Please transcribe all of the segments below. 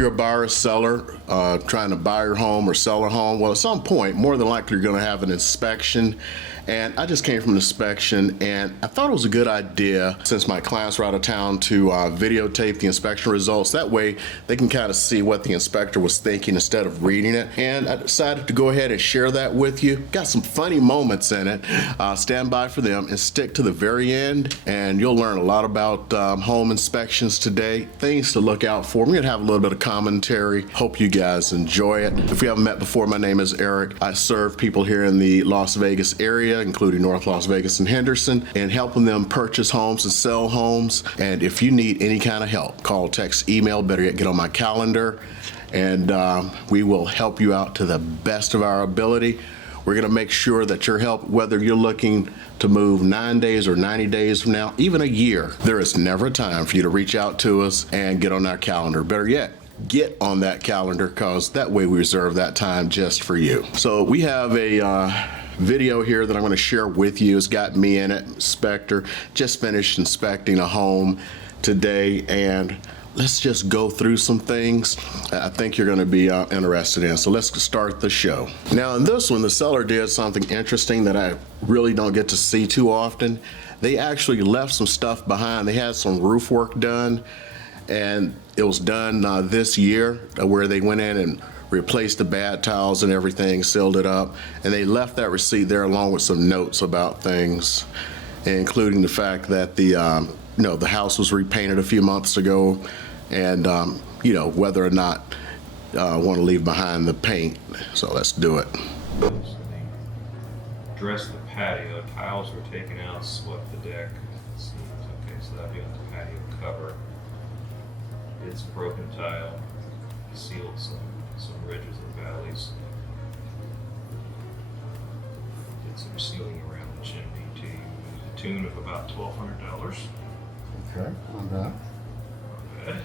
you're a buyer or seller trying to buy your home or sell a home, well, at some point, more than likely, you're going to have an inspection. And I just came from an inspection, and I thought it was a good idea, since my clients were out of town, to videotape the inspection results. That way, they can kind of see what the inspector was thinking instead of reading it. And I decided to go ahead and share that with you. Got some funny moments in it. Stand by for them and stick to the very end, and you'll learn a lot about home inspections today, things to look out for. We're going to have a little bit of commentary. Hope you guys enjoy it. If we haven't met before, my name is Eric. I serve people here in the Las Vegas area, including North Las Vegas and Henderson, and helping them purchase homes and sell homes. And if you need any kind of help, call, text, email, better yet, get on my calendar, and we will help you out to the best of our ability. We're going to make sure that your help, whether you're looking to move 9 days or 90 days from now, even a year, there is never a time for you to reach out to us and get on our calendar. Better yet, get on that calendar, because that way we reserve that time just for you. So we have a video here that I'm going to share with you. It's got me in it, inspector, just finished inspecting a home today, and let's just go through some things I think you're going to be interested in. So let's start the show. Now in this one, the seller did something interesting that I really don't get to see too often. They actually left some stuff behind. They had some roof work done, and it was done this year, where they went in and replaced the bad tiles and everything, sealed it up, and they left that receipt there along with some notes about things, including the fact that the the house was repainted a few months ago, and whether or not want to leave behind the paint. So let's do it. Dress the patio. Tiles were taken out, swept the deck. Okay, so that'd be on the patio cover. It's broken tile, sealed some ridges and valleys. Did some sealing around the chimney to the tune of about $1,200. Okay, on that. Good.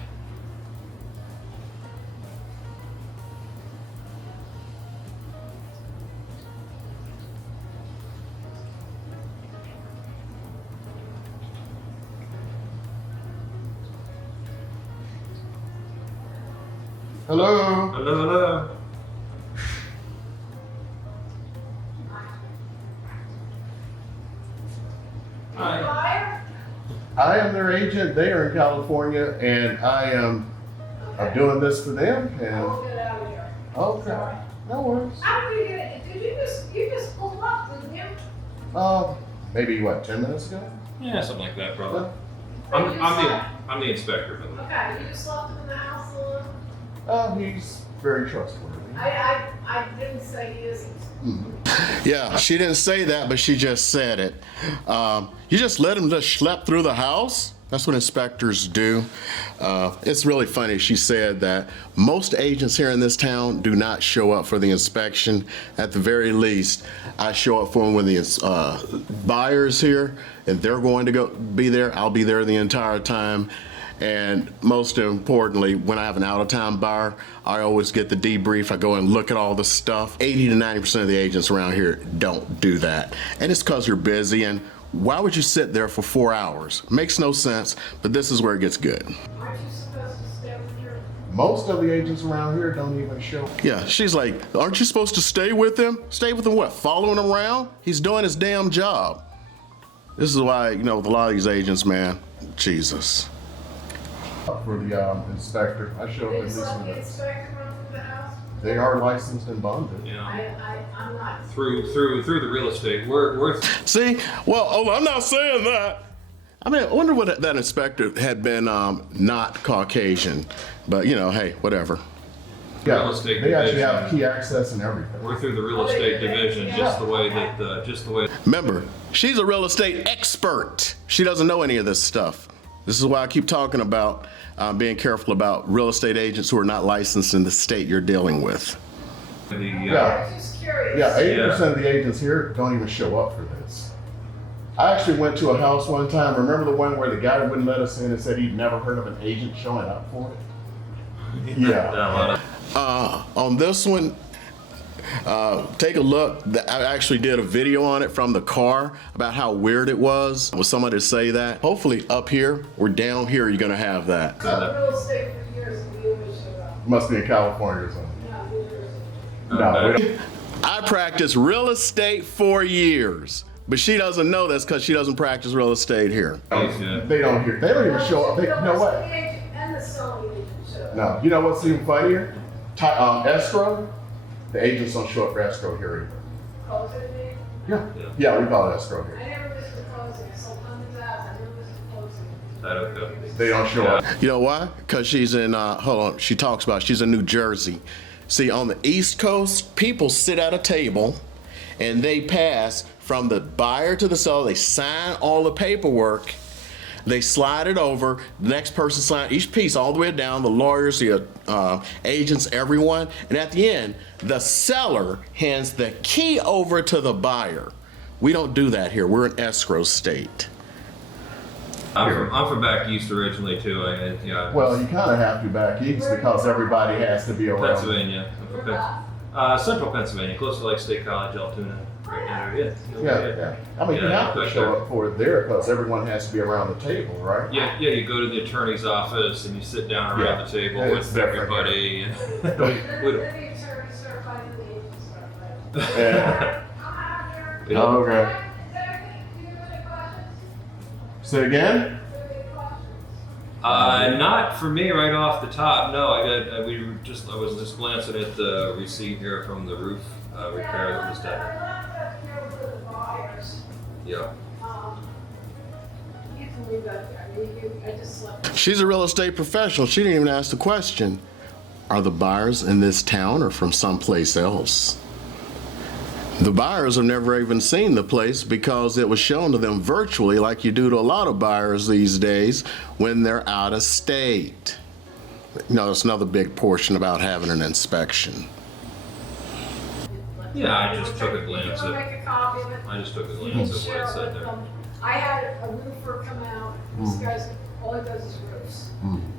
Hello. Hello, hello. Hi. I am their agent. They are in California, and I am doing this for them. And We'll get out of here. okay, Sorry. no worries. How did you get it? Did you just pulled up, didn't you? Maybe what, 10 minutes ago? Yeah, something like that, brother. Or you just I'm the inspector for them. Okay, you just left him in the house alone? He's very trustworthy. I didn't say he isn't. Yeah, she didn't say that, but she just said it. You just let him just schlep through the house? That's what inspectors do. It's really funny. She said that most agents here in this town do not show up for the inspection. At the very least, I show up for them when the buyer's here and they're going to go be there. I'll be there the entire time. And most importantly, when I have an out-of-town buyer, I always get the debrief. I go and look at all the stuff. 80 to 90% of the agents around here don't do that. And it's because you're busy, and why would you sit there for 4 hours? Makes no sense, but this is where it gets good. Aren't you supposed to stay with your... Most of the agents around here don't even show. Yeah, she's like, aren't you supposed to stay with him? Stay with him what, following him around? He's doing his damn job. This is why, with a lot of these agents, man, Jesus. For the inspector, I show up They at just least let the minutes. inspector run through the house? They are licensed and bonded. Yeah. I'm not... Through the real estate. We're See, well, I'm not saying that. I mean, I wonder what that inspector had been not Caucasian, but hey, whatever. Real estate they actually division. have key access and everything. We're through the real estate division, just the way. Remember, she's a real estate expert. She doesn't know any of this stuff. This is why I keep talking about being careful about real estate agents who are not licensed in the state you're dealing with. I'm just curious. Yeah, 80% of the agents here don't even show up for this. I actually went to a house one time. Remember the one where the guy wouldn't let us in and said he'd never heard of an agent showing up for it? Yeah. On this one, take a look. I actually did a video on it from the car about how weird it was. Was somebody to say that? Hopefully up here or down here, you're gonna have that. So real estate for years and you always show up. Must be in California or something. No, we don't. I practiced real estate for years, but she doesn't know this because she doesn't practice real estate here. They don't hear. They don't even show up. You know what? No. You know what's even funnier? Escrow. The agents don't show up for escrow here either. Yeah, we call it escrow here. I never missed the closing. I sold hundreds of houses. I never missed the closing. Title company. They don't show up. You know why? Because she's in, hold on, she talks about she's in New Jersey. See, on the East Coast, people sit at a table and they pass from the buyer to the seller. They sign all the paperwork. They slide it over. The next person signs each piece all the way down, the lawyers, the agents, everyone. And at the end, the seller hands the key over to the buyer. We don't do that here. We're an escrow state. I'm from back east originally too. Well, you kind of have to back east because everybody has to be around. Pennsylvania. Central Pennsylvania, close to like State College, Altoona. Right there. Yeah. I mean, you have to show up for it there because everyone has to be around the table, right? Yeah. You go to the attorney's office and you sit down around the table with everybody. Okay. Say again? Not for me right off the top. No, I was just glancing at the receipt here from the roof repair that was done. Yeah. You can leave that there. I just left. She's a real estate professional. She didn't even ask the question, are the buyers in this town or from someplace else? The buyers have never even seen the place because it was shown to them virtually like you do to a lot of buyers these days when they're out of state. It's another big portion about having an inspection. Yeah, I just took a glance at at what it said there. I had a roofer come out. This guy's, all he does is roofs.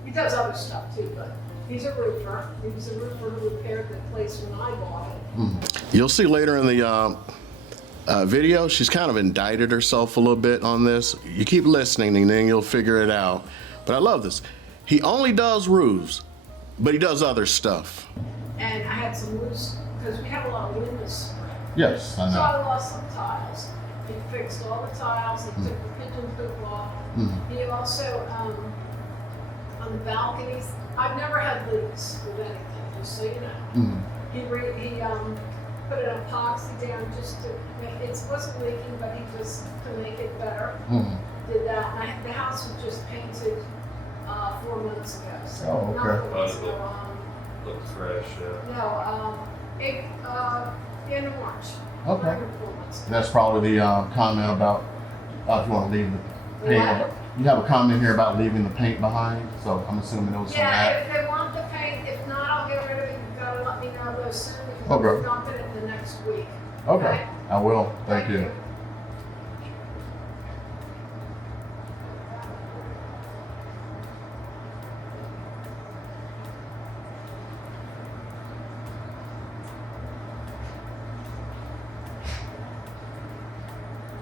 He does other stuff too, but he's a roofer. He was a roofer who repaired the place when I bought it. You'll see later in the video, she's kind of indicted herself a little bit on this. You keep listening and then you'll figure it out. But I love this. He only does roofs, but he does other stuff. And I had some roofs, because we had a lot of windows. Yes, I know. So I lost some tiles. He fixed all the tiles. He took the pigeon coop off. He also, on the balconies, I've never had leaks with anything, just so you know. He put an epoxy down just to make it wasn't leaking, but he just to make it better. Did that. And the house was just painted 4 months ago. So Looks fresh. The end of March. Okay. That's probably the comment about if you want to leave the paint. You have a comment here about leaving the paint behind, so I'm assuming it was from that. If they want the paint, if not, I'll get rid of it. You've got to let me know though soon because Okay. we're dumping it the next week. Okay, I will. Thank you.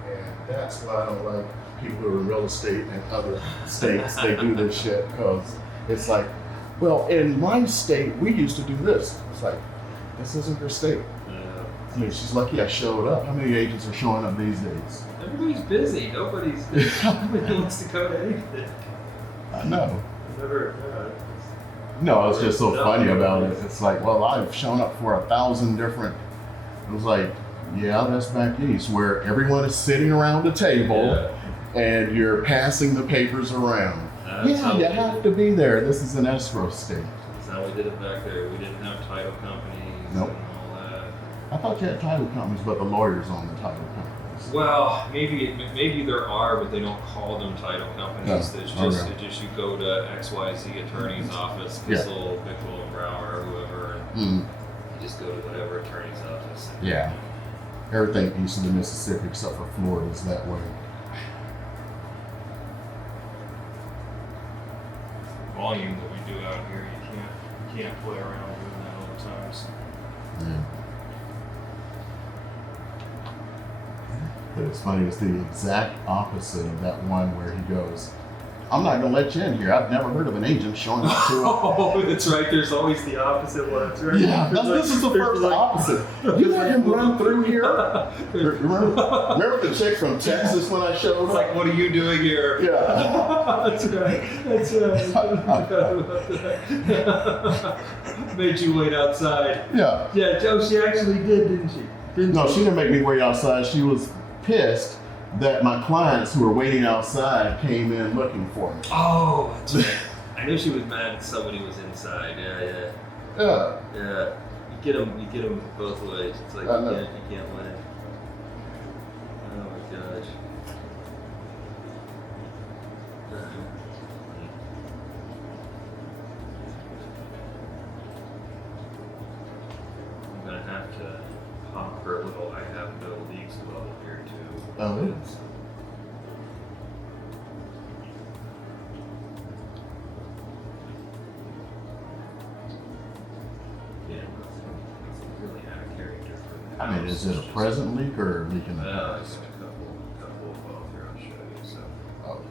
And that's why I don't like people who are in real estate in other states. They do this shit because it's like, well, in my state, we used to do this. It's like, this isn't her state. I mean, she's lucky I showed up. How many agents are showing up these days? Everybody's busy. Nobody wants to go to anything. I know. Never. No, it's just so funny about it. It's like, well, I've shown up for 1,000 different. It was like, yeah, that's back east where everyone is sitting around the table and you're passing the papers around. You have to be there. This is an escrow state. That's how we did it back there. We didn't have title companies and all that. I thought you had title companies, but the lawyers own the title companies. Well, maybe there are, but they don't call them title companies. No. It's just you go to XYZ attorney's office, Bissell, Bickle, and Brower, or whoever, and you just go to whatever attorney's office. Yeah. Everything east of the Mississippi except for Florida is that way. Volume that we do out here, you can't play around doing that all the time. So. Yeah. But it's funny, it's the exact opposite of that one where he goes, I'm not gonna let you in here. I've never heard of an agent showing up to Oh, that's right. There's always the opposite ones, right? Yeah, this is the first opposite. You let him run through here. Remember the chick from Texas when I showed It's up? like, what are you doing here? Yeah. That's right. That's right. Made you wait outside. Yeah. Yeah, Joe, she actually did, didn't she? No, she didn't make me wait outside. She was pissed that my clients who were waiting outside came in looking for me. Oh, that's right. I knew she was mad that somebody was inside. Yeah. Yeah. You get them both ways. It's like I know. you can't win. Oh my gosh. I'm gonna have to pump her a little. I have no leaks level here too. Oh, yeah. Yeah, it's really out of character for the I mean, house. is it a present leak or a leak in the It's past? a couple of both here. I'll show you. So, Oh.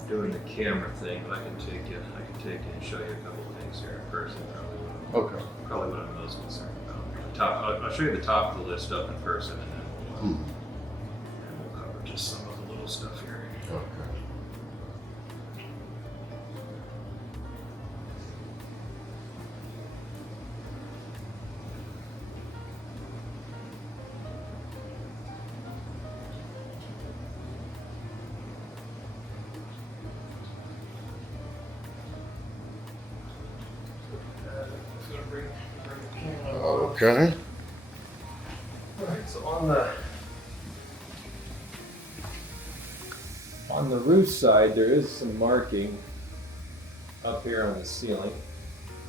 we're doing the camera thing, but I can take you and show you a couple of things here in person. Okay. Probably what I'm most concerned about. I'll show you the top of the list up in person, and then and we'll cover just some of the little stuff here. Okay. Okay. Alright, so on the roof side, there is some marking up here on the ceiling,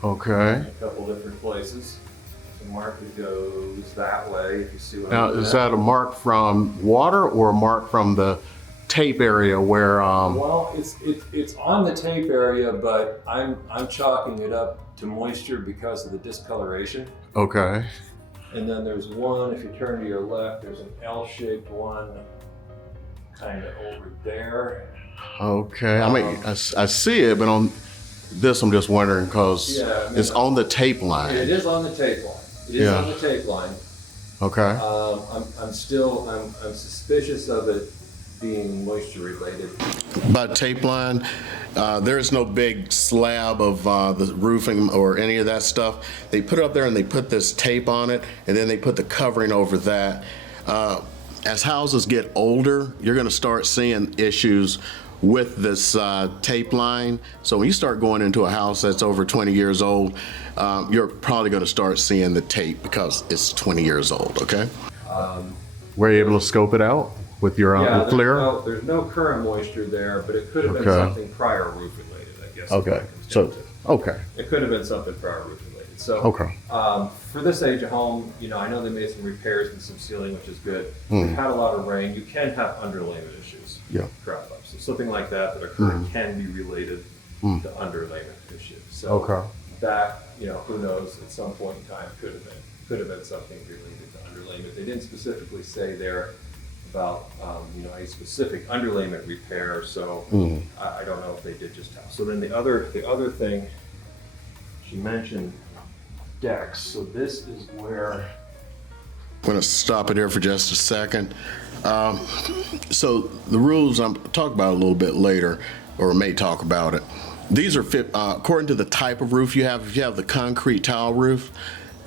Okay. a couple different places. The mark that goes that way, if you see what Now, I'm is that a mark from water or a mark from the tape area where, Well, it's on the tape area, but I'm chalking it up to moisture because of the discoloration. okay. And then there's one, if you turn to your left, there's an L-shaped one kind of over there. Okay. I mean, I see it, but on this, I'm just wondering because Yeah, I mean, it's on the tape line. It is on the tape line. It is Yeah. on the tape line. Okay. I'm suspicious of it being moisture related. By tape line, there is no big slab of the roofing or any of that stuff. They put it up there and they put this tape on it, and then they put the covering over that. As houses get older, you're going to start seeing issues with this tape line. So when you start going into a house that's over 20 years old, you're probably going to start seeing the tape because it's 20 years old, okay? Were you able to scope it out with your Yeah, FLIR? there's no current moisture there, but it could have been Okay. something prior roof related, I guess. is what Okay, it comes so, down to. okay, It could have been something prior roof related. So, okay. for this age of home, I know they made some repairs and some sealing, which is good. Hmm. We've had a lot of rain. You can have underlayment issues Yeah. crop up. So something like that occurred can be related to underlayment issues. So Okay. that, who knows, at some point in time could have been something related to underlayment. They didn't specifically say there about a specific underlayment repair, so I don't know if they did just how. So then the other thing she mentioned, decks. So this is where I'm going to stop it here for just a second. So the rules I'm talk about a little bit later, or may talk about it. These are according to the type of roof you have. If you have the concrete tile roof,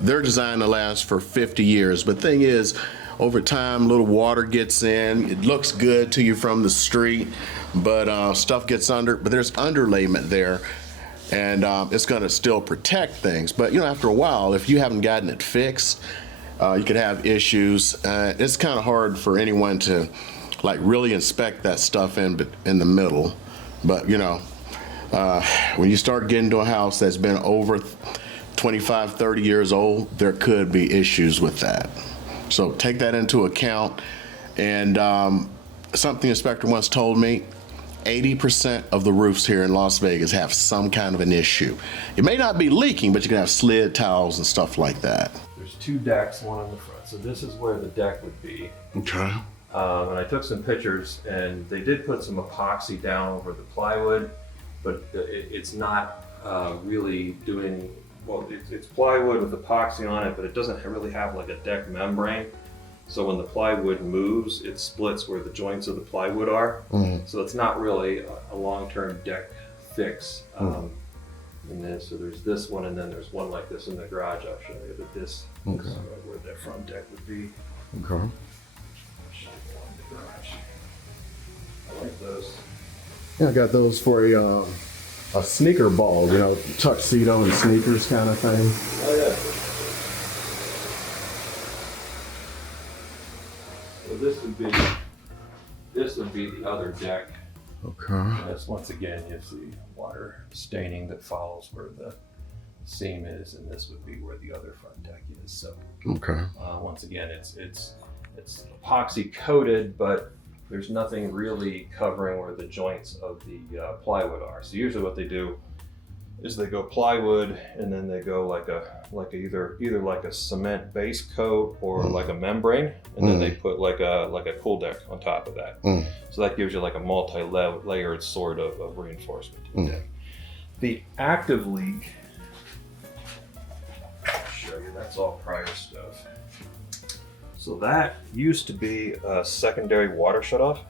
they're designed to last for 50 years. But thing is, over time, little water gets in. It looks good to you from the street, but stuff gets under. But there's underlayment there, and it's going to still protect things. But after a while, if you haven't gotten it fixed, you could have issues. It's kind of hard for anyone to really inspect that stuff in the middle. But when you start getting to a house that's been over 25, 30 years old, there could be issues with that. So take that into account. And something the inspector once told me, 80% of the roofs here in Las Vegas have some kind of an issue. It may not be leaking, but you can have slid tiles and stuff like that. there's two decks, one on the front So this is where the deck would be. Okay. And I took some pictures, and they did put some epoxy down over the plywood, but it's not really doing, well, it's plywood with epoxy on it, but it doesn't really have like a deck membrane. So when the plywood moves, it splits where the joints of the plywood are. So it's not really a long-term deck fix. And then, so there's this one, and then there's one like this in the garage. I'll show you, but this is right where that front deck would be. Okay. I like those. Yeah, I got those for a sneaker ball, you know, tuxedo and sneakers kind of thing. Oh yeah. So this would be the other deck. Okay. That's, once again, you see water staining that follows where the seam is, and this would be where the other front deck is. So Okay. once again, it's epoxy coated, but there's nothing really covering where the joints of the plywood are. So usually what they do is they go plywood, and then they go like either like a cement base coat or like a membrane, and then they put like a cool deck on top of that. So that gives you like a multi-layered sort of reinforcement to the deck. The active leak, I'll show you, that's all prior stuff. So that used to be a secondary water shutoff,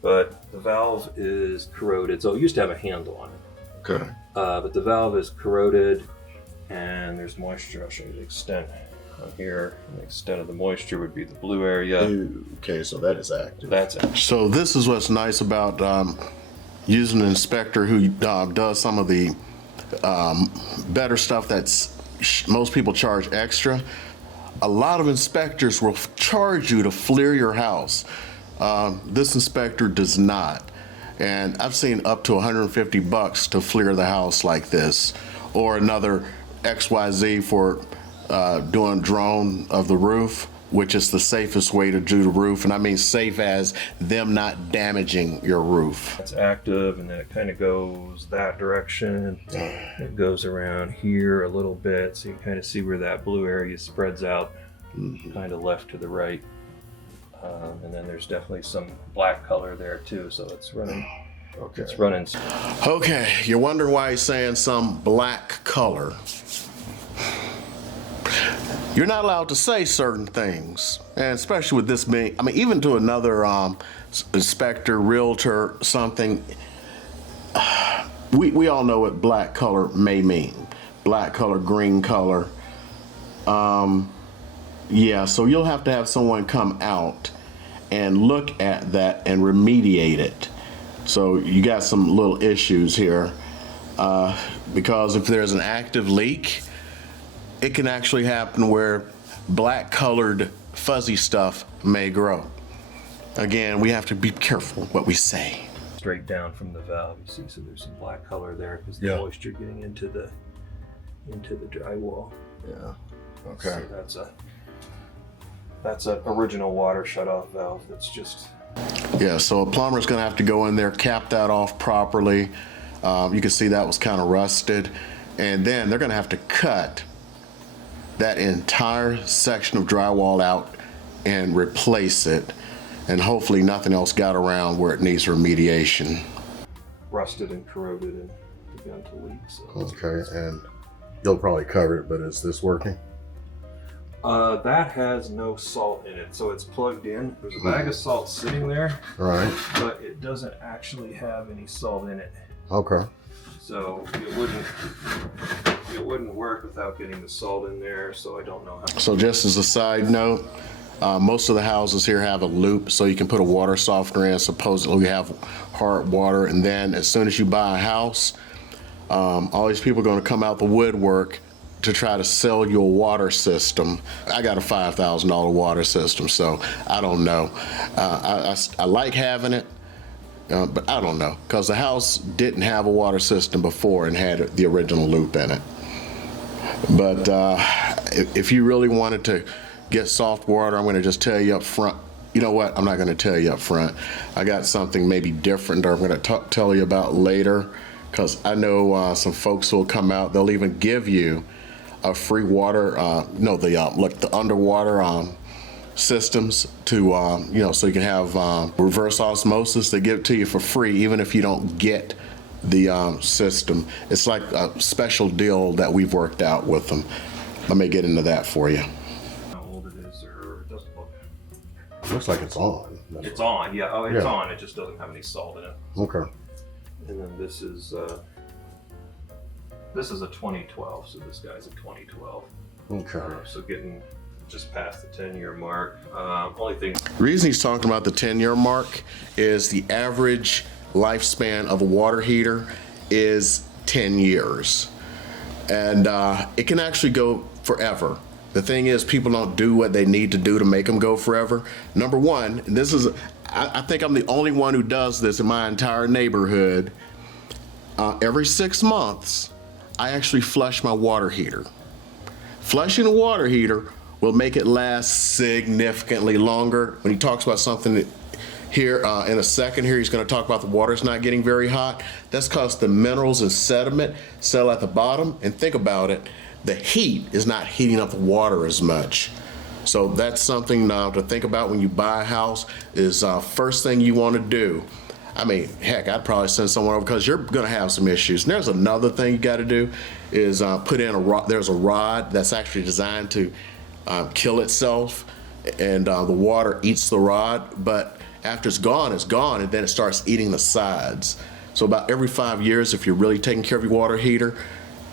but the valve is corroded. So it used to have a handle on it. Okay. But the valve is corroded, and there's moisture. I'll show you the extent on here. And the extent of the moisture would be the blue area. Okay, so that is active. That's it. So this is what's nice about using an inspector who does some of the better stuff that's most people charge extra. A lot of inspectors will charge you to FLIR your house. This inspector does not. And I've seen up to $150 to FLIR the house like this, or another XYZ for doing drone of the roof, which is the safest way to do the roof. And I mean safe as them not damaging your roof. It's active, and then it kind of goes that direction. It goes around here a little bit, so you can kind of see where that blue area spreads out, kind of left to the right. And then there's definitely some black color there too, so it's running. Okay. It's running. Okay, you're wondering why he's saying some black color. You're not allowed to say certain things, and especially with this being, I mean, even to another inspector, realtor, something, we all know what black color may mean. Black color, green color. Yeah, so you'll have to have someone come out and look at that and remediate it. So you got some little issues here, because if there's an active leak, it can actually happen where black colored fuzzy stuff may grow. Again, we have to be careful what we say. Straight down from the valve, you see, so there's some black color there because the moisture getting into the drywall. Yeah. Okay. So that's an original water shutoff valve. That's just. Yeah. So a plumber's going to have to go in there, cap that off properly. You can see that was kind of rusted, and then they're going to have to cut that entire section of drywall out and replace it, and hopefully nothing else got around where it needs remediation. Rusted and corroded and begun to leak. So. Okay, and you'll probably cover it, but is this working? That has no salt in it, so it's plugged in. There's a bag of salt sitting there, Right. but it doesn't actually have any salt in it. Okay. So it wouldn't work without getting the salt in there, so I don't know how. So just as a side note, most of the houses here have a loop so you can put a water softener in. Supposedly we have hard water, and then as soon as you buy a house, all these people are going to come out the woodwork to try to sell you a water system. I got a $5,000 water system, so I don't know. I like having it, but I don't know, because the house didn't have a water system before and had the original loop in it. But if you really wanted to get soft water, I'm going to just tell you up front. You know what? I'm not going to tell you up front. I got something maybe different that I'm going to tell you about later, because I know some folks will come out. They'll even give you free water, like the underwater systems to, so you can have reverse osmosis. They give it to you for free, even if you don't get the system. It's like a special deal that we've worked out with them. Let me get into that for you. How old it is, or it doesn't look. Looks like it's on. It's on, yeah. Oh, it's Yeah. on. It just doesn't have any salt in it. Okay. And then this is a 2012, so this guy's a 2012. Okay. So getting just past the 10-year mark. Only thing. The reason he's talking about the 10-year mark is the average lifespan of a water heater is 10 years. And it can actually go forever. The thing is, people don't do what they need to do to make them go forever. Number one, and this is, I think I'm the only one who does this in my entire neighborhood. Every 6 months, I actually flush my water heater. Flushing a water heater will make it last significantly longer. When he talks about something that here in a second here, he's going to talk about the water's not getting very hot. That's because the minerals and sediment settle at the bottom. And think about it, the heat is not heating up the water as much. So that's something to think about when you buy a house is first thing you want to do. I mean, heck, I'd probably send someone over because you're going to have some issues. And there's another thing you got to do is put in a rod. There's a rod that's actually designed to kill itself, and the water eats the rod. But after it's gone, and then it starts eating the sides. So about every 5 years, if you're really taking care of your water heater,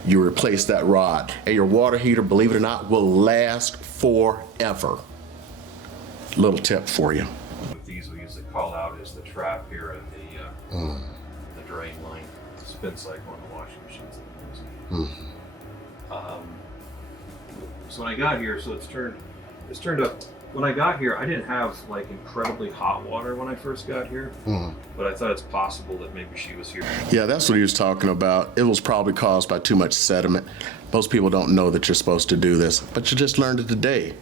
you replace that rod. And your water heater, believe it or not, will last forever. Little tip for you. With these, we usually call out is the trap here in the drain line, spin cycle on the washing machines. So when I got here, so it's turned up. When I got here, I didn't have like incredibly hot water when I first got here, but I thought it's possible that maybe she was here. Yeah, that's what he was talking about. It was probably caused by too much sediment. Most people don't know that you're supposed to do this, but you just learned it today.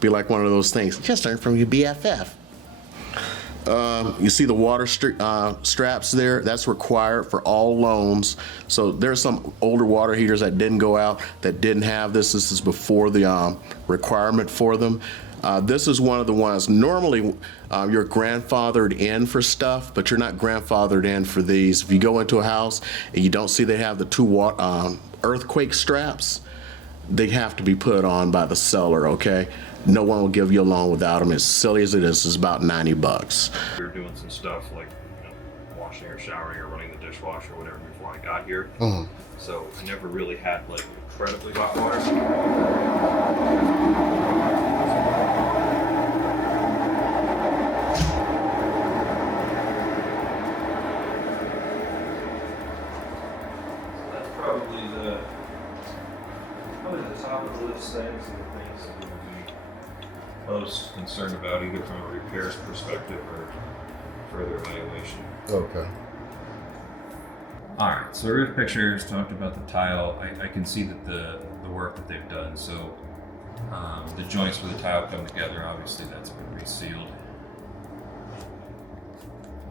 Be like one of those things. Just learn from your BFF. You see the water straps there? That's required for all loans. So there's some older water heaters that didn't go out, that didn't have this. This is before the requirement for them. This is one of the ones, normally you're grandfathered in for stuff, but you're not grandfathered in for these. If you go into a house and you don't see they have the two earthquake straps, they have to be put on by the seller, okay? No one will give you a loan without them. As silly as it is, it's about $90. We were doing some stuff like washing or showering or running the dishwasher or whatever before I got here. So I never really had like incredibly hot water. That's probably the top of the list things and the things that we would be most concerned about, either from a repairs perspective or further evaluation. Okay. All right, so roof pictures talked about the tile. I can see that the work that they've done. So the joints where the tile come together, obviously that's been resealed.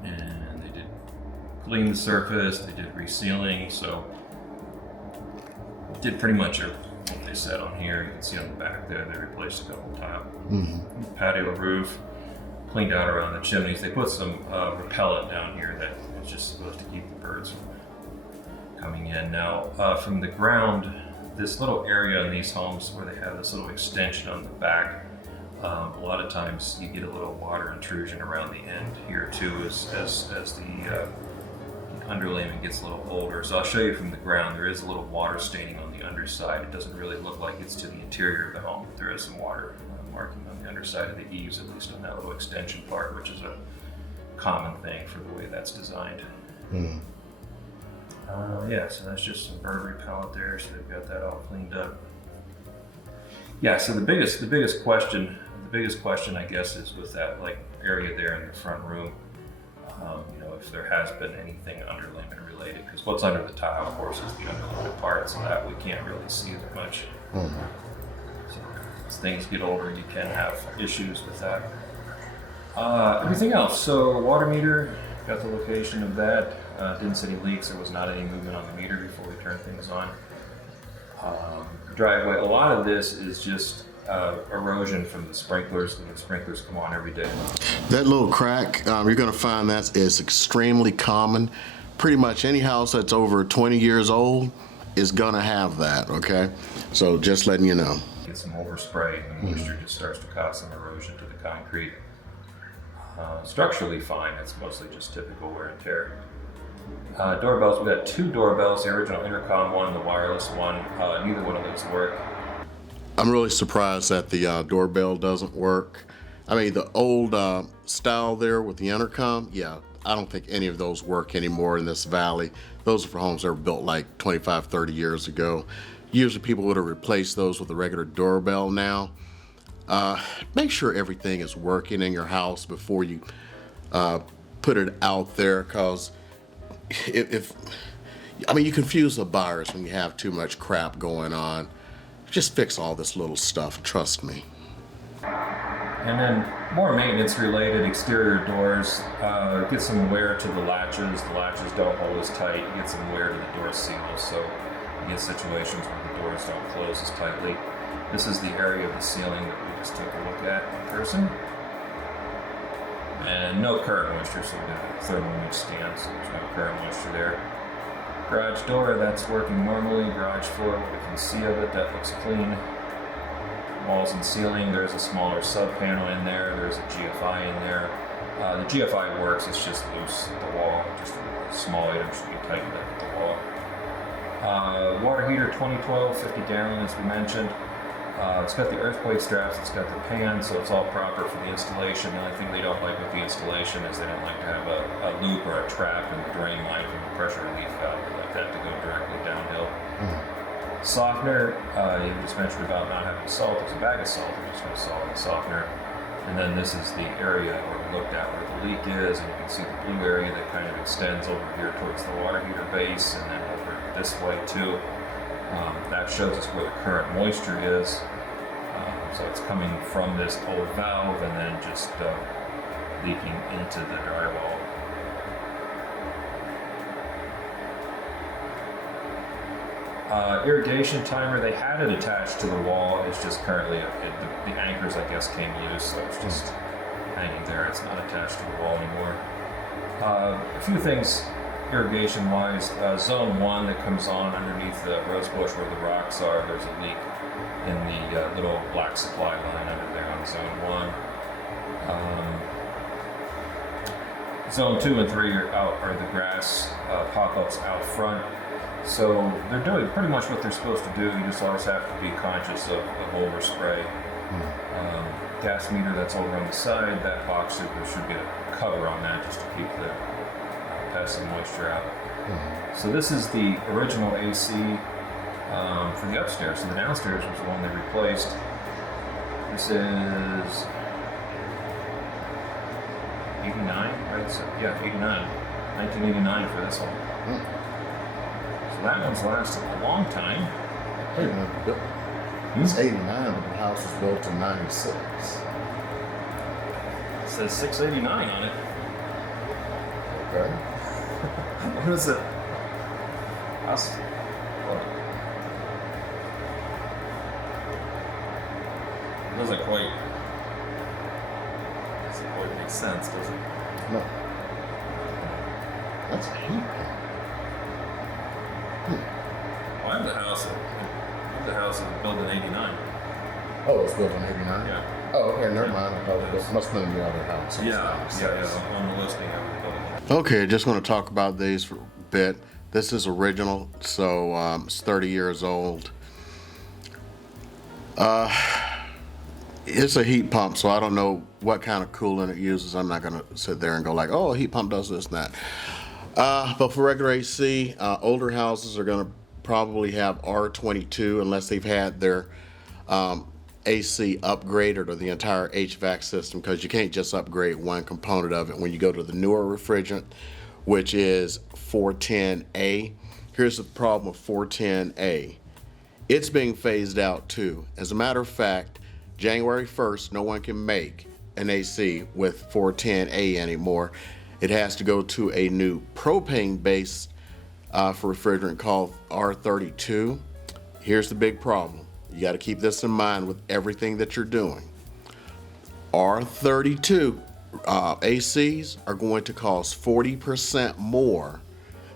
And they did clean the surface, they did resealing, so did pretty much what they said on here. You can see on the back there, they replaced a couple tile. Patio roof, cleaned out around the chimneys. They put some repellent down here that is just supposed to keep the birds from coming in. Now, from the ground, this little area in these homes where they have this little extension on the back, a lot of times you get a little water intrusion around the end here too as the underlayment gets a little older. So I'll show you from the ground, there is a little water staining on the underside. It doesn't really look like it's to the interior of the home. There is some water marking on the underside of the eaves, at least on that little extension part, which is a common thing for the way that's designed. Yeah, so that's just some bird repellent there, so they've got that all cleaned up. Yeah, so the biggest question I guess is with that like area there in the front room. If there has been anything underlayment related, because what's under the tile, of course, is the underlayment part, so that we can't really see that much. So as things get older, you can have issues with that. Everything else, so water meter, got the location of that. Didn't see any leaks. There was not any movement on the meter before we turned things on. driveway. A lot of this is just erosion from the sprinklers, and the sprinklers come on every day. That little crack, you're going to find that is extremely common. Pretty much any house that's over 20 years old is going to have that, okay? So just letting you know. Get some overspray, and the moisture just starts to cause some erosion to the concrete. Structurally fine, it's mostly just typical wear and tear. Doorbells, we got 2 doorbells, the original intercom one, the wireless one. Neither one of those work. I'm really surprised that the doorbell doesn't work. I mean, the old style there with the intercom, yeah, I don't think any of those work anymore in this valley. Those are for homes that were built like 25, 30 years ago. Usually people would have replaced those with a regular doorbell now. Make sure everything is working in your house before you put it out there, because I mean, you confuse the buyers when you have too much crap going on. Just fix all this little stuff, trust me. And then more maintenance related exterior doors. Get some wear to the latches. The latches don't hold as tight. You get some wear to the door seals, so you get situations where the doors don't close as tightly. This is the area of the ceiling that we just took a look at in person. And no current moisture, so we got a thermal image stand, so there's no current moisture there. Garage door, that's working normally. Garage floor, what we can see of it, that looks clean. Walls and ceiling, there's a smaller sub panel in there, there's a GFI in there. The GFI works, it's just loose at the wall, just a small item should be tightened up at the wall. Water heater 2012, 50 gallon as we mentioned. It's got the earthquake straps, it's got the pan, so it's all proper for the installation. The only thing they don't like with the installation is they don't like to have a loop or a trap in the drain line from the pressure relief valve. They like that to go directly downhill. Softener, you just mentioned about not having salt. There's a bag of salt, there's no salt in the softener. And then this is the area where we looked at where the leak is, and you can see the blue area that kind of extends over here towards the water heater base, and then over this way too. That shows us where the current moisture is. So it's coming from this old valve and then just leaking into the drywall. Irrigation timer, they had it attached to the wall. It's just currently, the anchors I guess came loose, so it's just hanging there. It's not attached to the wall anymore. A few things irrigation wise, zone 1 that comes on underneath the rose bush where the rocks are, there's a leak in the little black supply line under there on zone 1. Zone 2 and 3 are the grass pop-ups out front. So they're doing pretty much what they're supposed to do. You just always have to be conscious of overspray. Gas meter that's over on the side, that box there should be a cover on that just to keep the passive moisture out. So this is the original AC for the upstairs. So the downstairs was the one they replaced. This is 89, right? So, yeah, 89. 1989 for this one. So that one's lasted a long time. Wait a minute, it's 89, but the house was built in 96. It says 689 on it. Okay. What is it? Doesn't quite make sense, does it? No. That's a heat pump. Well, I have the house is built in 89. Oh, it was built in 89? Yeah. Oh, okay, never mind. I thought it must have been the other house. Yeah. On the listing, I was building it. Okay, just want to talk about these for a bit. This is original, so it's 30 years old. It's a heat pump, so I don't know what kind of coolant it uses. I'm not going to sit there and go like, oh, a heat pump does this and that. But for regular AC, older houses are going to probably have R22 unless they've had their AC upgraded or the entire HVAC system, because you can't just upgrade one component of it when you go to the newer refrigerant, which is 410A. Here's the problem with 410A. It's being phased out too. As a matter of fact, January 1st, no one can make an AC with 410A anymore. It has to go to a new propane-based for refrigerant called R32. here's the big problem. You got to keep this in mind with everything that you're doing. R32 ACs are going to cost 40% more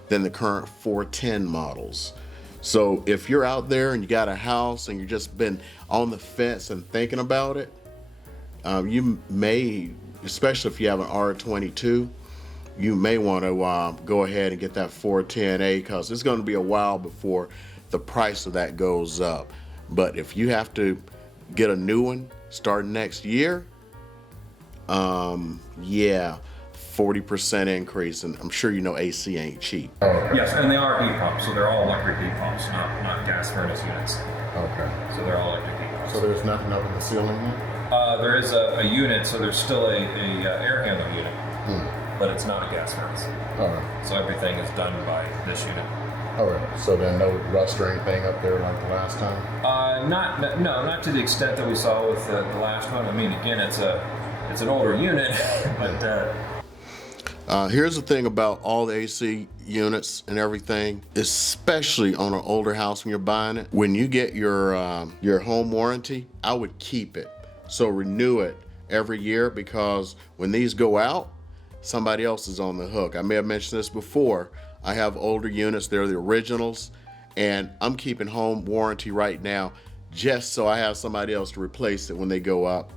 than the current 410 models. So if you're out there and you got a house and you've just been on the fence and thinking about it, you may, especially if you have an R22, you may want to go ahead and get that 410A, because it's going to be a while before the price of that goes up. But if you have to get a new one starting next year, yeah, 40% increase, and I'm sure you know AC ain't cheap. Yes, and they are heat pumps, so they're all electric heat pumps, not gas furnace units. Okay. So they're all electric heat pumps. So there's nothing up in the ceiling here? There is a unit, so there's still a air handling unit, but it's not a gas furnace. All right. So everything is done by this unit. All right. So then no rust or anything up there like the last time? Not to the extent that we saw with the last one. I mean, again, it's an older unit, but. Here's the thing about all the AC units and everything, especially on an older house when you're buying it. When you get your home warranty, I would keep it. So renew it every year, because when these go out, somebody else is on the hook. I may have mentioned this before. I have older units, they're the originals, and I'm keeping home warranty right now just so I have somebody else to replace it when they go up.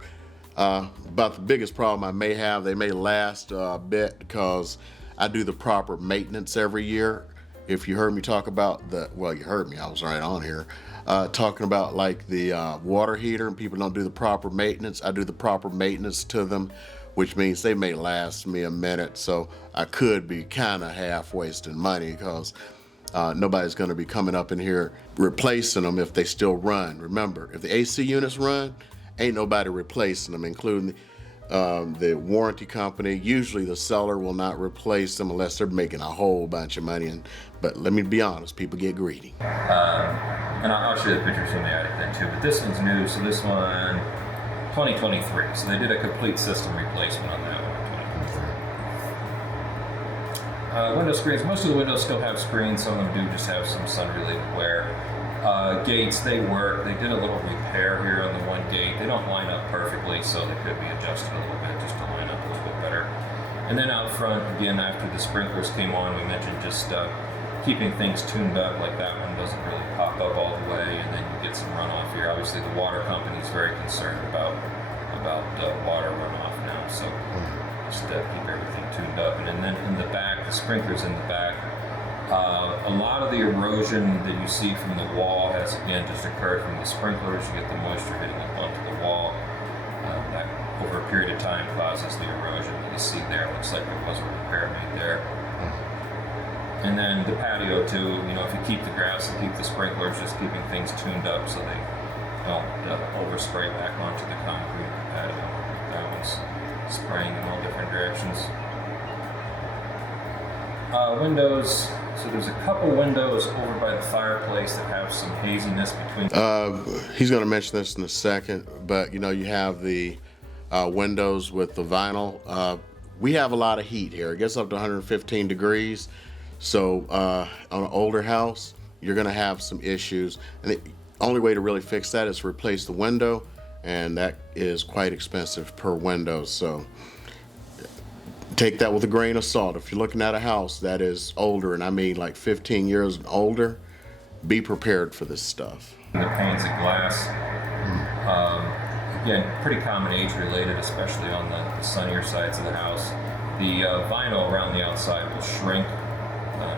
About the biggest problem I may have, they may last a bit because I do the proper maintenance every year. If you heard me talk about you heard me, I was right on here, talking about like the water heater, and people don't do the proper maintenance. I do the proper maintenance to them, which means they may last me a minute. So I could be kind of half wasting money, because nobody's going to be coming up in here replacing them if they still run. Remember, if the AC units run, ain't nobody replacing them, including the warranty company. Usually the seller will not replace them unless they're making a whole bunch of money. But let me be honest, people get greedy. And I'll show you the pictures from the attic then too. But this one's new, so this one, 2023. So they did a complete system replacement on that one. Window screens, most of the windows still have screens. Some of them do just have some sun-related wear. Gates, they work. They did a little repair here on the one gate. They don't line up perfectly, so they could be adjusted a little bit just to line up a little bit better. And then out front, again, after the sprinklers came on, we mentioned just keeping things tuned up, like that one doesn't really pop up all the way, and then you get some runoff here. Obviously, the water company is very concerned about water runoff now, so just keep everything tuned up. And then in the back, the sprinklers in the back, a lot of the erosion that you see from the wall has again just occurred from the sprinklers. You get the moisture hitting up onto the wall. That over a period of time causes the erosion that you see there. Looks like there was a repair made there. And then the patio too, if you keep the grass and keep the sprinklers, just keeping things tuned up so they don't overspray back onto the concrete patio. That one's spraying in all different directions. Windows, so there's a couple windows over by the fireplace that have some haziness between. He's going to mention this in a second, but you have the windows with the vinyl. We have a lot of heat here. It gets up to 115 degrees. So on an older house, you're going to have some issues. And the only way to really fix that is to replace the window, and that is quite expensive per window. So take that with a grain of salt. If you're looking at a house that is older, and I mean like 15 years and older, be prepared for this stuff. The panes of glass, again, pretty common age related, especially on the sunnier sides of the house. The vinyl around the outside will shrink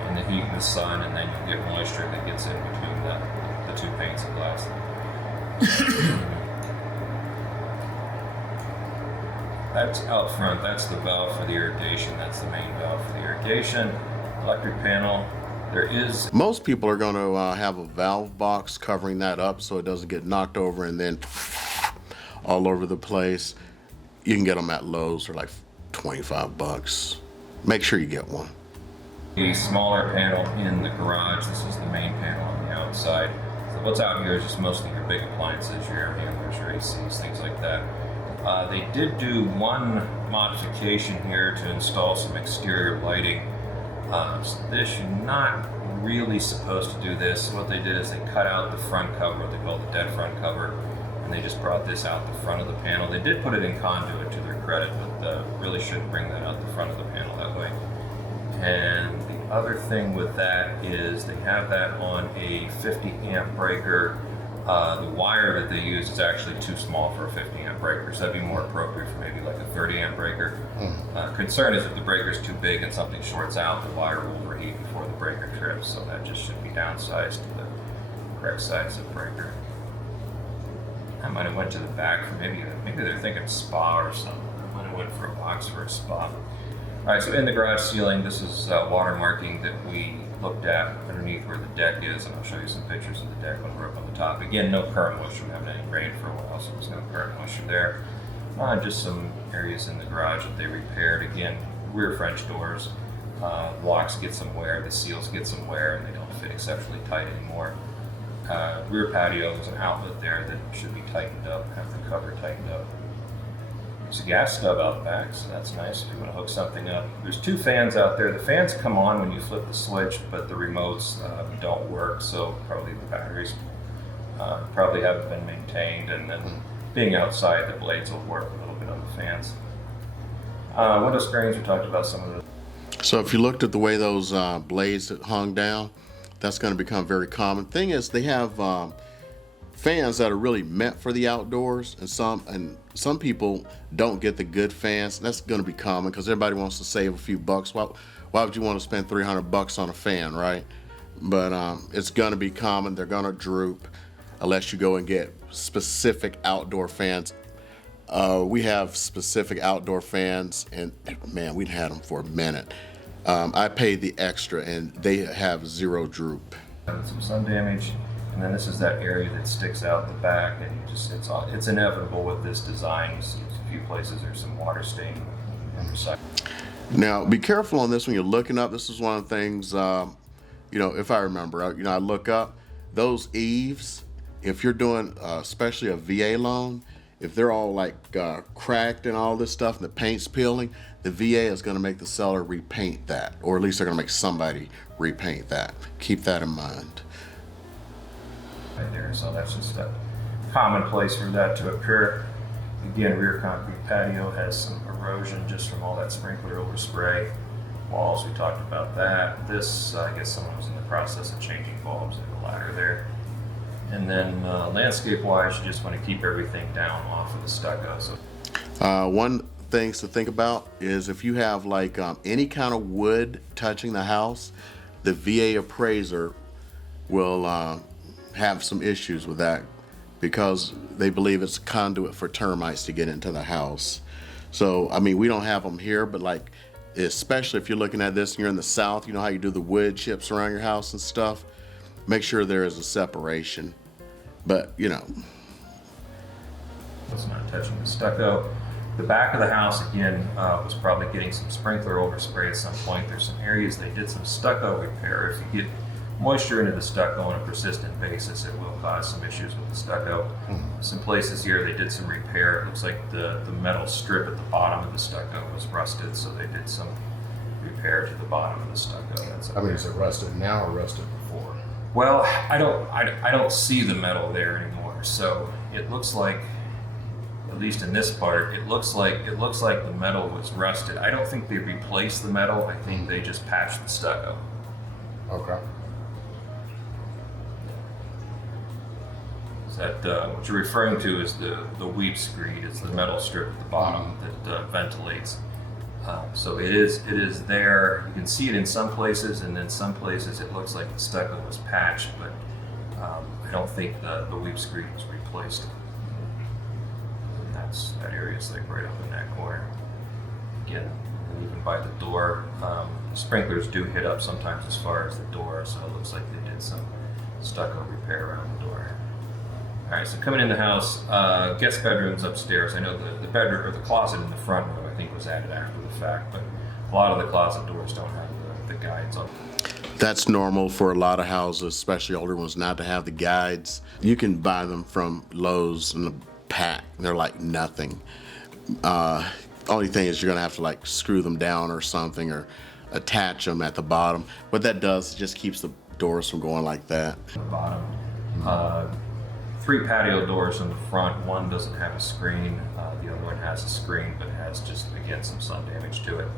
in the heat and the sun, and then you get moisture that gets in between the two panes of glass. That's out front, that's the valve for the irrigation, that's the main valve for the irrigation. Electric panel, there is... Most people are going to have a valve box covering that up so it doesn't get knocked over and then all over the place. You can get them at Lowe's for like 25 bucks. Make sure you get one. A smaller panel in the garage, this is the main panel on the outside. So what's out here is just mostly your big appliances, your air handlers, your ACs, things like that. They did do one modification here to install some exterior lighting. So this should not really supposed to do this. What they did is they cut out the front cover, what they call the dead front cover, and they just brought this out the front of the panel. They did put it in conduit to their credit, but really shouldn't bring that out the front of the panel that way. And the other thing with that is they have that on a 50 amp breaker. The wire that they use is actually too small for a 50 amp breaker, so that'd be more appropriate for maybe like a 30 amp breaker. Concern is if the breaker's too big and something shorts out, the wire will overheat before the breaker trips, so that just should be downsized to the correct size of breaker. I might have went to the back for maybe they're thinking spa or something. I might have went for a box for a spa. All right, so in the garage ceiling, this is water marking that we looked at underneath where the deck is, and I'll show you some pictures of the deck when we're up on the top. Again, no current moisture. We haven't had any rain for a while, so there's no current moisture there. Just some areas in the garage that they repaired. Again, rear French doors. Locks get some wear, the seals get some wear, and they don't fit exceptionally tight anymore. Rear patio, there's an outlet there that should be tightened up, have the cover tightened up. There's a gas stub out back, so that's nice if you want to hook something up. There's 2 fans out there. The fans come on when you flip the switch, but the remotes don't work, so probably the batteries probably haven't been maintained, and then being outside, the blades will work a little bit on the fans. Window screens, we talked about some of those. So if you looked at the way those blades that hung down, that's going to become very common. Thing is, they have fans that are really meant for the outdoors, and some people don't get the good fans. That's going to be common because everybody wants to save a few bucks. Why would you want to spend $300 on a fan, right? But it's going to be common. They're going to droop unless you go and get specific outdoor fans. We have specific outdoor fans, and man, we've had them for a minute. I paid the extra, and they have 0 droop. Some sun damage, and then this is that area that sticks out the back, and it's inevitable with this design. You see a few places there's some water stain on the side. Now, be careful on this when you're looking up. This is one of the things, if I remember, I look up those eaves. If you're doing, especially a VA loan, if they're all like cracked and all this stuff and the paint's peeling, the VA is going to make the seller repaint that, or at least they're going to make somebody repaint that. Keep that in mind. Right there, so that's just a common place for that to occur. Again, rear concrete patio has some erosion just from all that sprinkler overspray. Walls, we talked about that. This, I guess someone was in the process of changing bulbs in the ladder there. And then landscape-wise, you just want to keep everything down off of the stucco. So, one things to think about is if you have like any kind of wood touching the house, the VA appraiser will have some issues with that because they believe it's a conduit for termites to get into the house. So, I mean, we don't have them here, but like, especially if you're looking at this and you're in the South, you know how you do the wood chips around your house and stuff? Make sure there is a separation, but it's not touching the stucco. The back of the house, again, was probably getting some sprinkler overspray at some point. There's some areas they did some stucco repair. If you get moisture into the stucco on a persistent basis, it will cause some issues with the stucco. Some places here they did some repair. It looks like the metal strip at the bottom of the stucco was rusted, so they did some repair to the bottom of the stucco. is it rusted now or rusted before? Well, I don't see the metal there anymore. So it looks like, at least in this part, it looks like the metal was rusted. I don't think they replaced the metal. I think they just patched the stucco. Okay. Is that what you're referring to is the weep screed? It's the metal strip at the bottom that ventilates. So it is there. You can see it in some places, and then some places it looks like the stucco was patched, but I don't think the weep screed was replaced. And that area is like right up in that corner. Again, even by the door, sprinklers do hit up sometimes as far as the door, so it looks like they did some stucco repair around the door. All right, so coming in the house, guest bedrooms upstairs. I know the bedroom or the closet in the front room, I think, was added after the fact, but a lot of the closet doors don't have the guides on. That's normal for a lot of houses, especially older ones, not to have the guides. You can buy them from Lowe's in a pack. They're like nothing. Only thing is you're gonna have to like screw them down or something, or attach them at the bottom. What that does, it just keeps doors from going like that. The bottom. 3 patio doors in the front. One doesn't have a screen. The other one has a screen, but has just, again, some sun damage to it.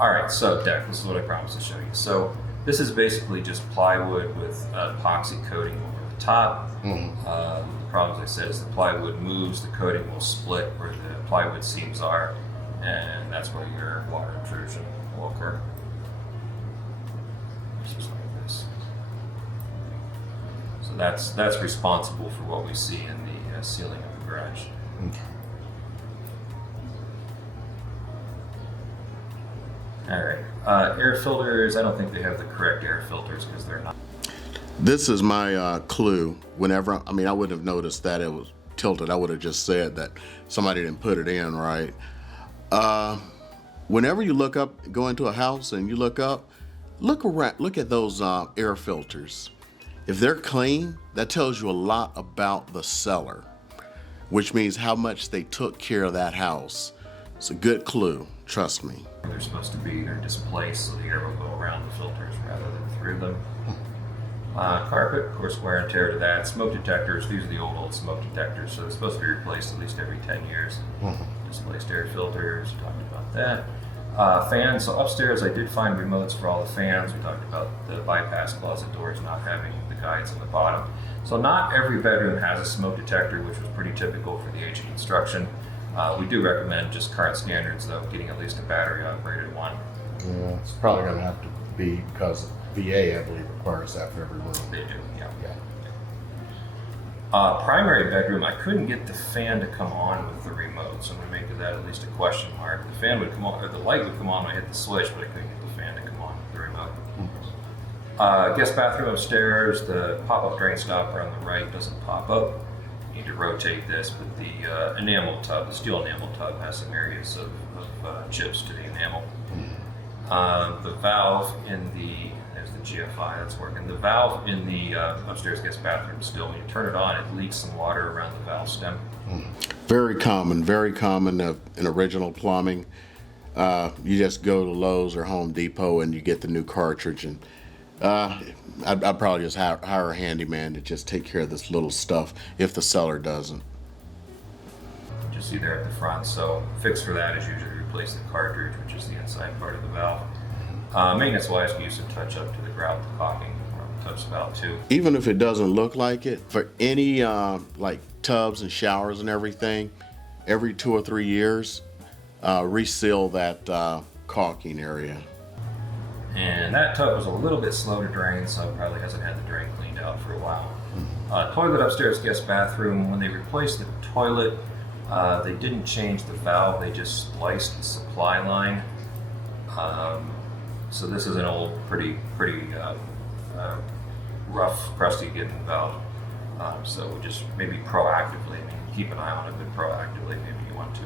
All right, so deck, this is what I promised to show you. So this is basically just plywood with epoxy coating over the top. The problem, as I said, is the plywood moves, the coating will split where the plywood seams are, and that's where your water intrusion will occur. Just like this. So that's responsible for what we see in the ceiling of the garage. All right, air filters, I don't think they have the correct air filters because they're not. This is my clue. Whenever, I mean, I wouldn't have noticed that it was tilted. I would have just said that somebody didn't put it in right. Whenever you look up, go into a house and you look up, look around, look at those air filters. If they're clean, that tells you a lot about the seller, which means how much they took care of that house. It's a good clue, trust me. They're supposed to be, they're displaced, so the air will go around the filters rather than through them. Carpet, of course, wear and tear to that. Smoke detectors, these are the old smoke detectors, so they're supposed to be replaced at least every 10 years. Displaced air filters, talked about that. Fans, so upstairs I did find remotes for all the fans. We talked about the bypass closet doors not having the guides on the bottom. So not every bedroom has a smoke detector, which was pretty typical for the age of construction. We do recommend, just current standards though, getting at least a battery operated one. Yeah, it's probably gonna have to be because VA, I believe, requires that for every room. They do, yeah. Primary bedroom, I couldn't get the fan to come on with the remote, so I'm gonna make that at least a question mark. The fan would come on, or the light would come on when I hit the switch, but I couldn't get the fan to come on with the remote. Guest bathroom upstairs, the pop-up drain stopper on the right doesn't pop up. You need to rotate this, but the enamel tub, the steel enamel tub, has some areas of chips to the enamel. The valve in the, there's the GFI that's working. The valve in the upstairs guest bathroom still, when you turn it on, it leaks some water around the valve stem. Very common in original plumbing. You just go to Lowe's or Home Depot and you get the new cartridge, and I'd probably just hire a handyman to just take care of this little stuff if the seller doesn't. You see there at the front, so fix for that is usually replace the cartridge, which is the inside part of the valve. Maintenance wise, you use some touch up to the grout, the caulking, or the tub spout too. Even if it doesn't look like it, for any like tubs and showers and everything, every 2 or 3 years, reseal that caulking area. And that tub was a little bit slow to drain, so it probably hasn't had the drain cleaned out for a while. Toilet upstairs guest bathroom, when they replaced the toilet, they didn't change the valve, they just spliced the supply line. So this is an old, pretty rough, crusty getting valve. So we just maybe proactively, I mean, keep an eye on it, but proactively, maybe you want to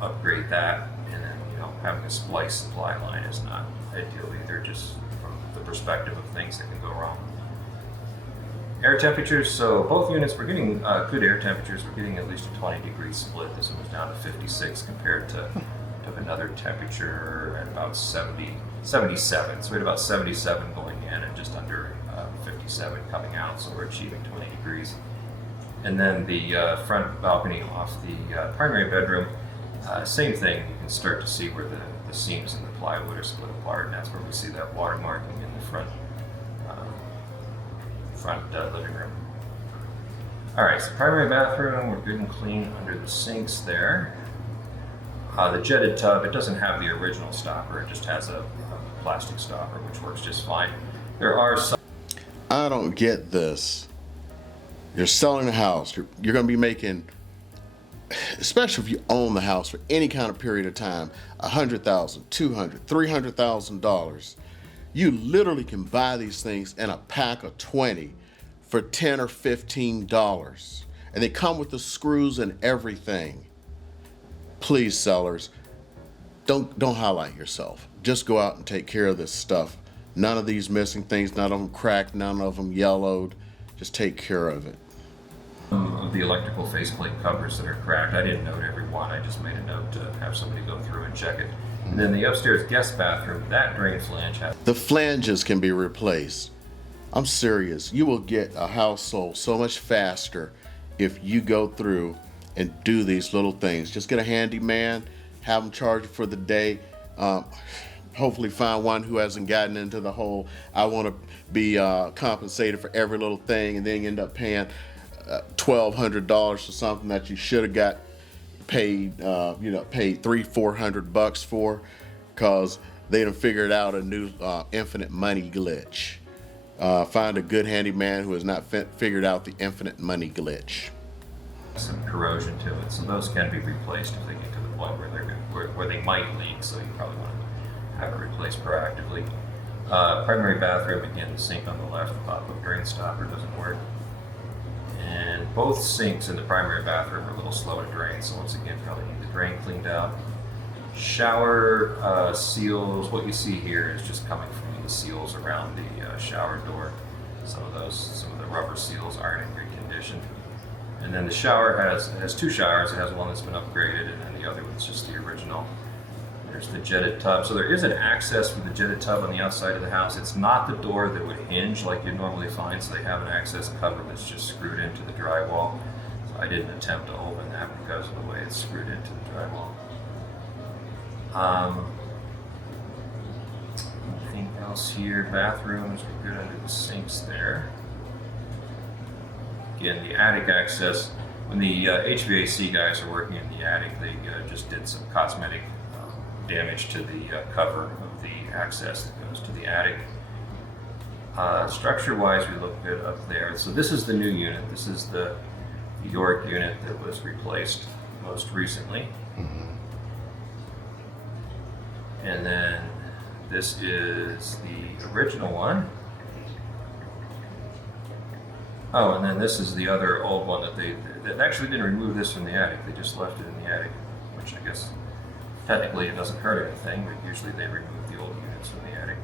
upgrade that. And then, you know, having a spliced supply line is not ideal either, just from the perspective of things that can go wrong. Air temperatures, so both units were getting good air temperatures. We're getting at least a 20-degree split. This one was down to 56 compared to another temperature at about 77. So we had about 77 going in and just under 57 coming out, so we're achieving 20 degrees. And then the front balcony off the primary bedroom, same thing. You can start to see where the seams in the plywood are split apart, and that's where we see that water marking in the front living room. All right, so primary bathroom, we're good and clean under the sinks there. The jetted tub, it doesn't have the original stopper, it just has a plastic stopper, which works just fine. There are some. I don't get this. You're selling a house, you're gonna be making, especially if you own the house for any kind of period of time, $100,000, $200,000, $300,000. You literally can buy these things in a pack of 20 for $10 or $15. And they come with the screws and everything. Please, sellers, don't highlight yourself. Just go out and take care of this stuff. None of these missing things, none of them cracked, none of them yellowed. Just take care of it. Of the electrical faceplate covers that are cracked. I didn't note every one. I just made a note to have somebody go through and check it. And then the upstairs guest bathroom, that drain flange has The flanges can be replaced. I'm serious. You will get a house sold so much faster if you go through and do these little things. Just get a handyman, have them charge you for the day. Hopefully find one who hasn't gotten into the whole, I want to be compensated for every little thing, and then you end up paying $1,200 for something that you should have got paid, paid $300-400 for, because they done figured out a new infinite money glitch. Find a good handyman who has not figured out the infinite money glitch. some corrosion to it, so those can be replaced if they get to the point where where they might leak. So you probably want to have it replaced proactively. Primary bathroom, again, the sink on the left, the pop-up drain stopper doesn't work. And both sinks in the primary bathroom are a little slow to drain, so once again, probably need the drain cleaned out. Shower seals, what you see here is just coming from the seals around the shower door. Some of the rubber seals aren't in great condition. And then the shower has two showers. It has one that's been upgraded, and then the other one's just the original. There's the jetted tub. So there is an access for the jetted tub on the outside of the house. It's not the door that would hinge like you'd normally find, so they have an access cover that's just screwed into the drywall. So I didn't attempt to open that because of the way it's screwed into the drywall. Anything else here? Bathrooms, we're good under the sinks there. Again, the attic access, when the HVAC guys are working in the attic, they just did some cosmetic damage to the cover of the access that goes to the attic. Structure-wise, we look good up there. So this is the new unit. This is the York unit that was replaced most recently. Mm-hmm. And then this is the original one. Oh, and then this is the other old one that they actually didn't remove this from the attic. They just left it in the attic, which I guess technically it doesn't hurt anything, but usually they remove the old units from the attic.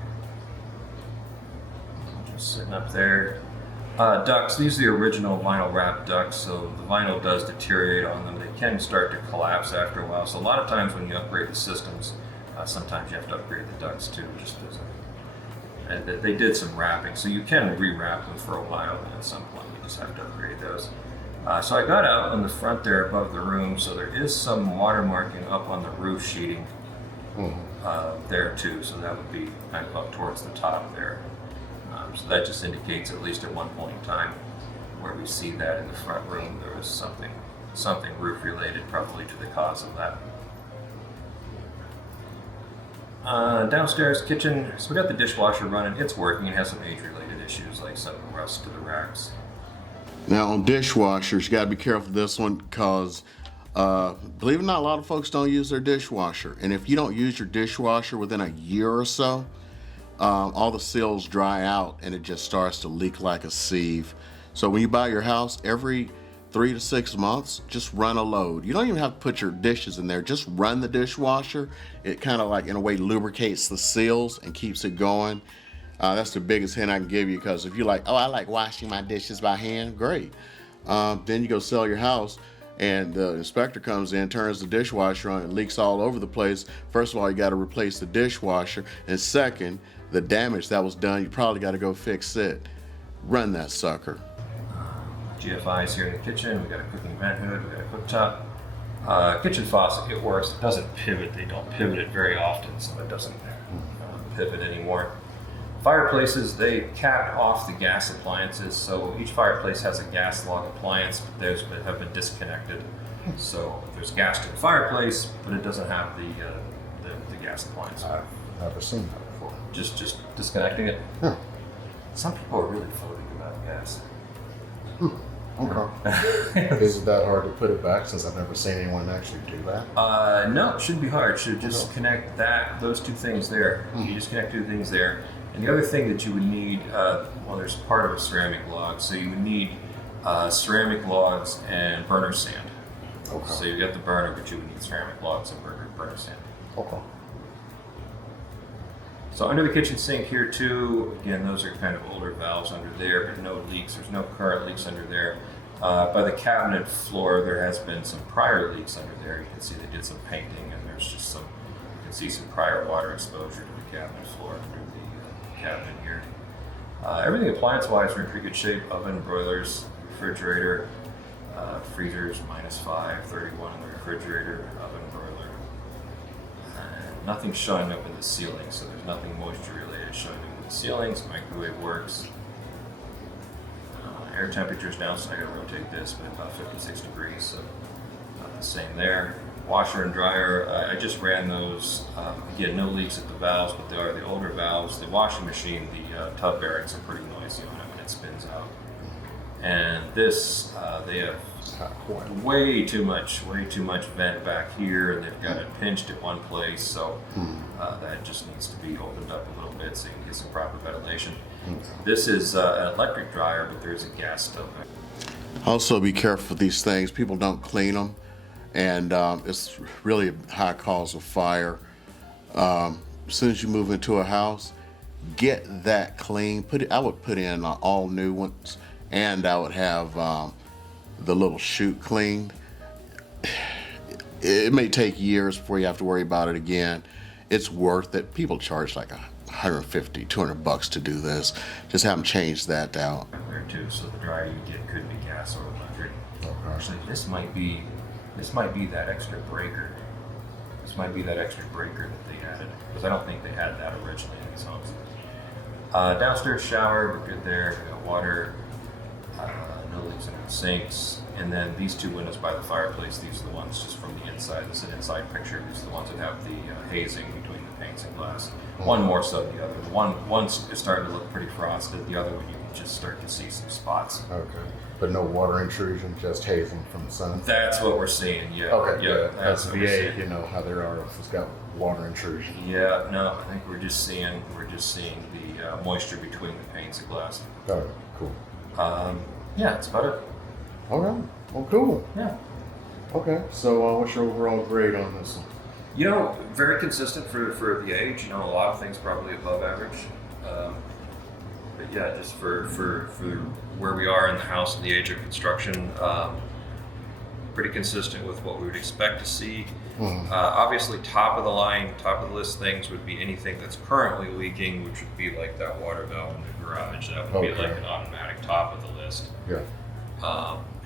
Just sitting up there. Ducts, these are the original vinyl wrap ducts, so the vinyl does deteriorate on them. They can start to collapse after a while. So a lot of times when you upgrade the systems, sometimes you have to upgrade the ducts too, just as and they did some wrapping, so you can re-wrap them for a while, and at some point you just have to upgrade those. So I got out on the front there above the room, so there is some watermarking up on the roof sheeting there too, so that would be kind of up towards the top there. So that just indicates, at least at one point in time, where we see that in the front room, there was something roof related, probably to the cause of that. Downstairs kitchen, so we got the dishwasher running. It's working. It has some age-related issues, like some rust to the racks. Now on dishwashers, you gotta be careful with this one, because believe it or not, a lot of folks don't use their dishwasher. And if you don't use your dishwasher within a year or so, all the seals dry out and it just starts to leak like a sieve. So when you buy your house, every 3 to 6 months, just run a load. You don't even have to put your dishes in there. Just run the dishwasher. It kind of like, in a way, lubricates the seals and keeps it going. That's the biggest hint I can give you, because if you're like, oh, I like washing my dishes by hand, great. Then you go sell your house and the inspector comes in, turns the dishwasher on, and leaks all over the place. First of all, you got to replace the dishwasher. And second, the damage that was done, you probably got to go fix it. Run that sucker. GFIs here in the kitchen. We got a cooking vent hood. We got a cooktop. Kitchen faucet, it works. It doesn't pivot. They don't pivot it very often, so it doesn't pivot anymore. Fireplaces, they cap off the gas appliances, so each fireplace has a gas log appliance, but those have been disconnected. So there's gas to the fireplace, but it doesn't have the gas appliance. I've never seen that before. Just disconnecting it. Yeah. Some people are really phobic about gas. Okay. Is it that hard to put it back, since I've never seen anyone actually do that? No, it shouldn't be hard. It should just connect those two things there. You just connect two things there. And the other thing that you would need, there's part of a ceramic log, so you would need ceramic logs and burner sand. Okay. So you got the burner, but you would need ceramic logs and burner sand. Okay. So under the kitchen sink here too, again, those are kind of older valves under there, but no leaks. There's no current leaks under there. By the cabinet floor, there has been some prior leaks under there. You can see they did some painting, and there's just some can see some prior water exposure to the cabinet floor through the cabinet here. Everything appliance-wise, we're in pretty good shape. Oven, broilers, refrigerator, freezers -5, 31 in the refrigerator, oven, broiler. Nothing's showing up in the ceiling, so there's nothing moisture-related showing up in the ceilings. Microwave works. Air temperature's down, so I gotta rotate this, but about 56 degrees, so same there. Washer and dryer, I just ran those. Again, no leaks at the valves, but they are the older valves. The washing machine, the tub bearings are pretty noisy on it when it spins out. And this, they have way too much vent back here, and they've got it pinched at one place, so that just needs to be opened up a little bit so you can get some proper ventilation. This is an electric dryer, but there's a gas stove there. Also, be careful with these things. People don't clean them, and it's really a high cause of fire. As soon as you move into a house, get that clean. I would put in all new ones, and I would have the little chute cleaned. It may take years before you have to worry about it again. It's worth it. People charge like $150, $200 to do this. Just have them change that out. There too, so the dryer you get could be gas or electric. Okay. Actually, this might be that extra breaker. This might be that extra breaker that they added, because I don't think they had that originally in these homes. Downstairs shower, we're good there. We got water, no leaks in the sinks, and then these two windows by the fireplace. These are the ones just from the inside. This is an inside picture. These are the ones that have the hazing between the panes and glass. One more so than the other. One's starting to look pretty frosted. The other one you can just start to see some spots. Okay. But no water intrusion, just hazing from the sun. That's what we're seeing. Yeah. Okay. Yeah. That's what we're VA. seeing. You know how there are if it's got water intrusion. Yeah. No, I think we're just seeing the moisture between the panes of glass. All right. Cool. Yeah, that's about it. All right. Well, cool. Yeah. Okay. So, what's your overall grade on this one? You know, very consistent for the age. You know, a lot of things probably above average. But yeah, just for where we are in the house and the age of construction, pretty consistent with what we would expect to see. Obviously, top of the list things would be anything that's currently leaking, which would be like that water valve in the garage. That would be like an automatic top of the list. Yeah.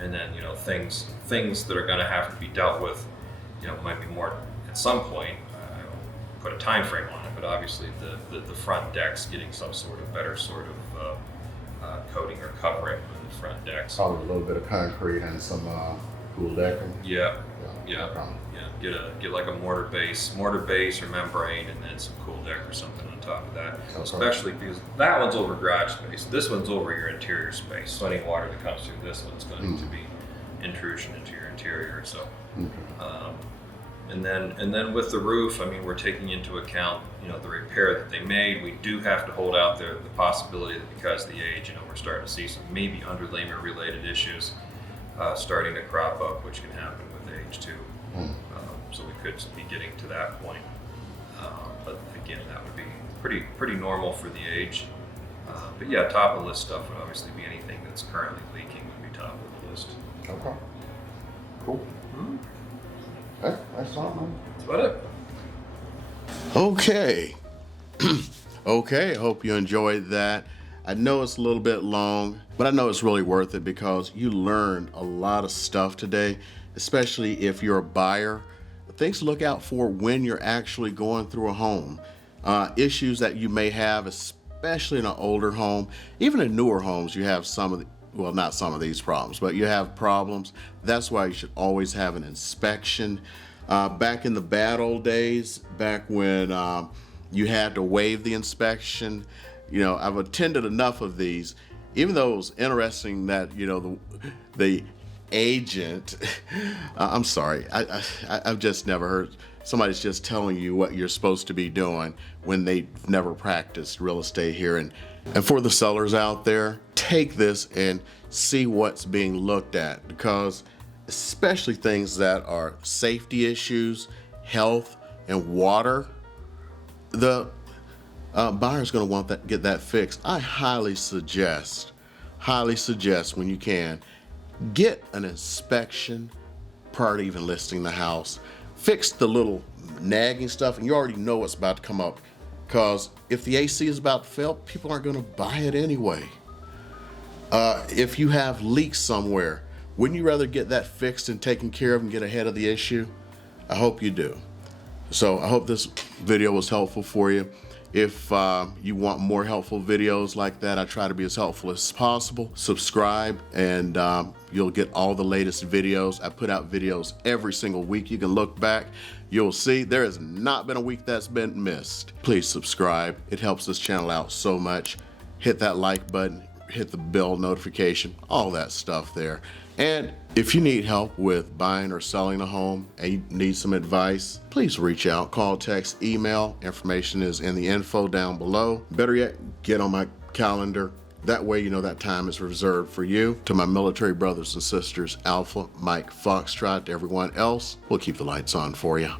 And then, you know, things that are going to have to be dealt with, you know, might be more at some point. I don't put a time frame on it, but obviously the front deck's getting some sort of better sort of coating or covering on the front decks. Probably a little bit of concrete and some cool decking. Yeah. Okay. Get like a mortar base or membrane, and then some cool deck or something on top of that. Okay. Especially because that one's over garage space. This one's over your interior space. So any water that comes through this one's going to be intrusion into your interior. So, and then with the roof, I mean, we're taking into account, you know, the repair that they made. We do have to hold out there the possibility that because of the age, you know, we're starting to see some maybe underlayment related issues starting to crop up, which can happen with age too. So we could be getting to that point. But again, that would be pretty normal for the age. But yeah, top of the list stuff would obviously be anything that's currently leaking would be top of the list. Okay. Cool. Okay, that's all, man. That's about it. Okay. Okay, I hope you enjoyed that. I know it's a little bit long, but I know it's really worth it because you learned a lot of stuff today, especially if you're a buyer. Things to look out for when you're actually going through a home. Issues that you may have, especially in an older home. Even in newer homes, you have not some of these problems, but you have problems. That's why you should always have an inspection. Back in the bad old days, back when you had to waive the inspection, you know, I've attended enough of these, even though it was interesting that, you know, the agent, I'm sorry, I've just never heard somebody's just telling you what you're supposed to be doing when they've never practiced real estate here. And for the sellers out there, take this and see what's being looked at, because especially things that are safety issues, health, and water, the buyer's going to want that, get that fixed. I highly suggest when you can, get an inspection prior to even listing the house. fix the little nagging stuff, and you already know what's about to come up. Because if the AC is about to fail, people aren't going to buy it anyway. If you have leaks somewhere, wouldn't you rather get that fixed and taken care of and get ahead of the issue? I hope you do. So I hope this video was helpful for you. If you want more helpful videos like that, I try to be as helpful as possible. Subscribe and you'll get all the latest videos. I put out videos every single week. You can look back. You'll see there has not been a week that's been missed. Please subscribe. It helps this channel out so much. Hit that like button, hit the bell notification, all that stuff there. And if you need help with buying or selling a home and you need some advice, please reach out, call, text, email. Information is in the info down below. Better yet, get on my calendar. That way you know that time is reserved for you. To my military brothers and sisters, Alpha, Mike, Foxtrot, to everyone else, we'll keep the lights on for you.